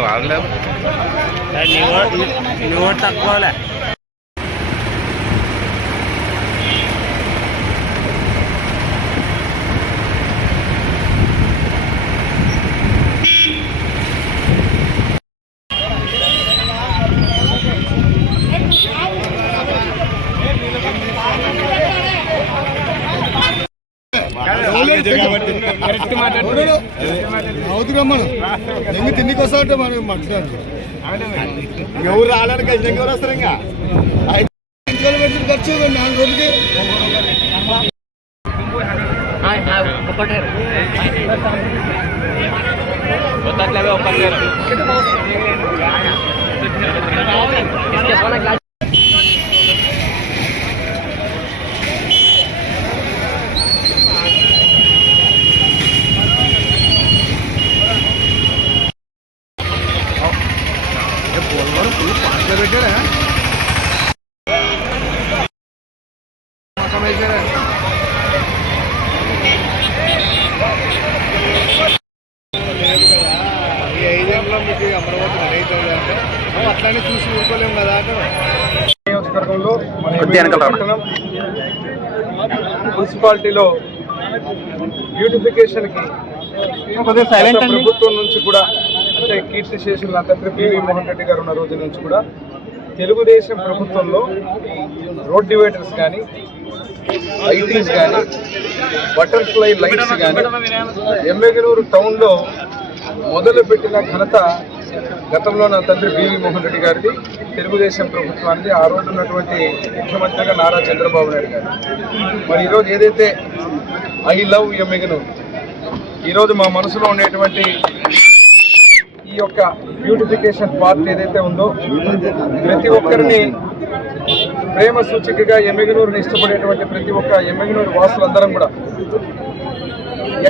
రాలేదు నువ్వు తక్కువలే అవుతురమ్మను ఎంగ తిండికి వస్తా అంటే మనం మాట్లాడు ఎవరు రాలేదు కదా ఎవరు వస్తారు ఇంకా ఇంట్లో పెట్టిన ఖర్చు 4 రోజులకి పెట్టాడా ఈ 5 ఏళ్ళలో మీకు అమరావతి నడైతుంది అంటే అట్లానే చూసి ఊరుకోలేము కదా అంటే నియోజకవర్గంలో మున్సిపాలిటీలో బ్యూటిఫికేషన్కి ప్రభుత్వం నుంచి కూడా అంటే కీర్తి శేషులు నందమూరి పివి మోహన్ రెడ్డి గారు ఉన్న రోజు నుంచి కూడా తెలుగుదేశం ప్రభుత్వంలో రోడ్ డివైడర్స్ కానీ లైటింగ్స్ కానీ బటర్ఫ్లై లైట్స్ కానీ ఎమ్మెగనూరు టౌన్లో మొదలుపెట్టిన ఘనత గతంలో నా తండ్రి పివి మోహన్ రెడ్డి గారిది, తెలుగుదేశం ప్రభుత్వానికి ఆ రోజు ఉన్నటువంటి ముఖ్యమంత్రిగా నారా చంద్రబాబు నాయుడు గారు. మరి ఈరోజు ఏదైతే ఐ లవ్ ఎమ్మెగనూరు ఈరోజు మా మనసులో ఉండేటువంటి ఈ యొక్క బ్యూటిఫికేషన్ పార్ట్ ఏదైతే ఉందో ప్రతి ఒక్కరిని ప్రేమ సూచికగా ఎమ్మెగనూరుని ఇష్టపడేటువంటి ప్రతి ఒక్క ఎమ్మెగనూరు వాసులందరం కూడా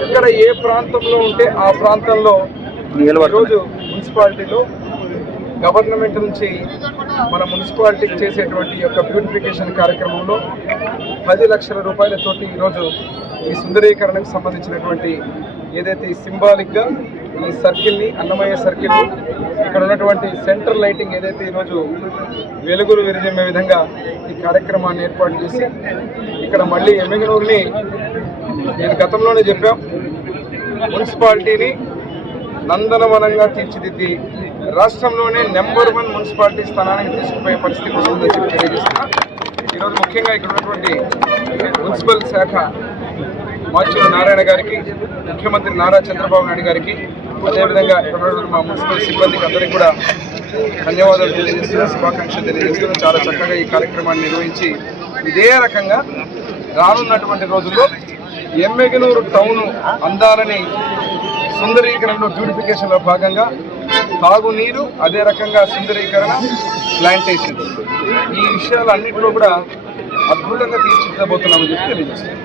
ఎక్కడ ఏ ప్రాంతంలో ఉంటే ఆ ప్రాంతంలో ఈరోజు మున్సిపాలిటీలో గవర్నమెంట్ నుంచి మన మున్సిపాలిటీకి చేసేటువంటి యొక్క బ్యూటిఫికేషన్ కార్యక్రమంలో 10 లక్షల రూపాయలతోటి ఈరోజు ఈ సుందరీకరణకు సంబంధించినటువంటి ఏదైతే సింబాలిక్గా ఈ సర్కిల్ని అన్నమయ్య సర్కిల్ని ఇక్కడ ఉన్నటువంటి సెంట్రల్ లైటింగ్ ఏదైతే ఈరోజు వెలుగులు విరిజమ్మే విధంగా ఈ కార్యక్రమాన్ని ఏర్పాటు చేసి ఇక్కడ మళ్ళీ ఎమ్మెగనూరుని నేను గతంలోనే చెప్పాం మున్సిపాలిటీని నందనవనంగా తీర్చిదిద్ది రాష్ట్రంలోనే నెంబర్ 1 మున్సిపాలిటీ స్థానానికి తీసుకుపోయే పరిస్థితి వస్తుందని చెప్పి తెలియజేస్తున్నా. ఈరోజు ముఖ్యంగా ఇక్కడ ఉన్నటువంటి మున్సిపల్ శాఖ మాచూరు నారాయణ గారికి, ముఖ్యమంత్రి నారా చంద్రబాబు నాయుడు గారికి, అదేవిధంగా ఇక్కడ మా మున్సిపల్ సిబ్బందికి అందరికీ కూడా ధన్యవాదాలు తెలియజేస్తున్నా, శుభాకాంక్షలు తెలియజేస్తున్నా. చాలా చక్కగా ఈ కార్యక్రమాన్ని నిర్వహించి ఇదే రకంగా రానున్నటువంటి రోజుల్లో ఎమ్మెగనూరు టౌన్ అందాలని సుందరీకరణలో బ్యూటిఫికేషన్లో భాగంగా తాగునీరు, అదే రకంగా సుందరీకరణ, ప్లాంటేషన్ ఈ విషయాలన్నింటిలో కూడా అద్భుతంగా తీర్చిదిద్దబోతున్నామని చెప్పి తెలియజేస్తున్నాం.